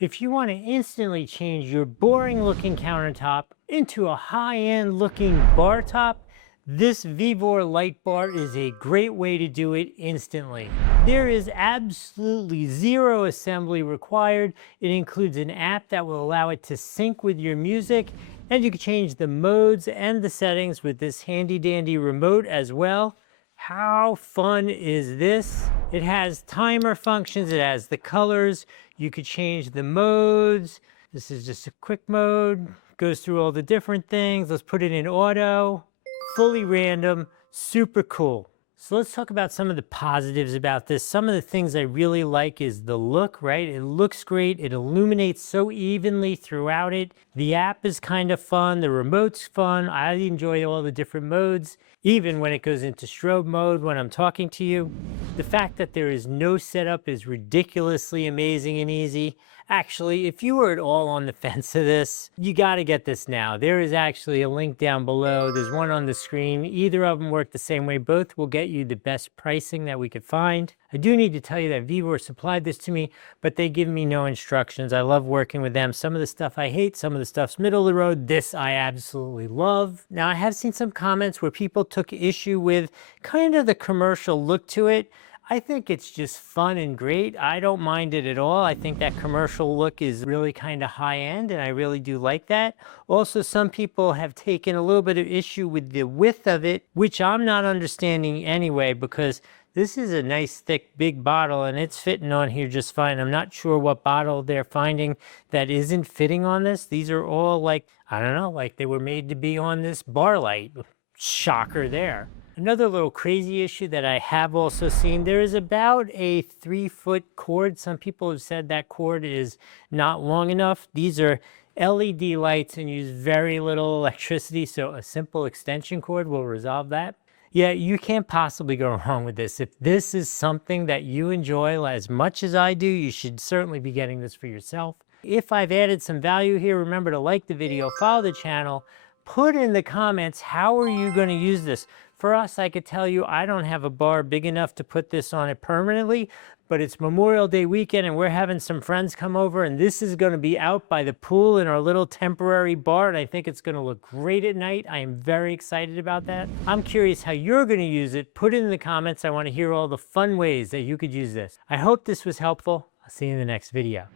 If you want to instantly change your boring looking countertop into a high-end looking bar top, this VEVOR light bar is a great way to do it instantly. There is absolutely zero assembly required. It includes an app that will allow it to sync with your music, and you can change the modes and the settings with this handy dandy remote as well. How fun is this? It has timer functions, it has the colors, you could change the modes. This is just a quick mode, goes through all the different things. Let's put it in auto, fully random, super cool. So let's talk about some of the positives about this. Some of the things I really like is the look, right? It looks great. It illuminates so evenly throughout it. The app is kind of fun. The remote's fun. I enjoy all the different modes, even when it goes into strobe mode when I'm talking to you. The fact that there is no setup is ridiculously amazing and easy. Actually, if you were at all on the fence of this, you got to get this now. There is actually a link down below. There's one on the screen. Either of them work the same way. Both will get you the best pricing that we could find. I do need to tell you that VEVOR supplied this to me, but they give me no instructions. I love working with them. Some of the stuff I hate, some of the stuff's middle of the road. This I absolutely love. Now, I have seen some comments where people took issue with kind of the commercial look to it. I think it's just fun and great. I don't mind it at all. I think that commercial look is really kind of high end, and I really do like that. Also, some people have taken a little bit of issue with the width of it, which I'm not understanding anyway, because this is a nice, thick, big bottle, and it's fitting on here just fine. I'm not sure what bottle they're finding that isn't fitting on this. These are all like, I don't know, like they were made to be on this bar light. Shocker there. Another little crazy issue that I have also seen, there is about a 3-foot cord. Some people have said that cord is not long enough. These are LED lights and use very little electricity, so a simple extension cord will resolve that. Yeah, you can't possibly go wrong with this. If this is something that you enjoy as much as I do, you should certainly be getting this for yourself. If I've added some value here, remember to like the video, follow the channel, put in the comments, how are you going to use this? For us, I could tell you I don't have a bar big enough to put this on it permanently, but it's Memorial Day weekend and we're having some friends come over, and this is going to be out by the pool in our little temporary bar, and I think it's going to look great at night. I am very excited about that. I'm curious how you're going to use it. Put it in the comments. I want to hear all the fun ways that you could use this. I hope this was helpful. I'll see you in the next video.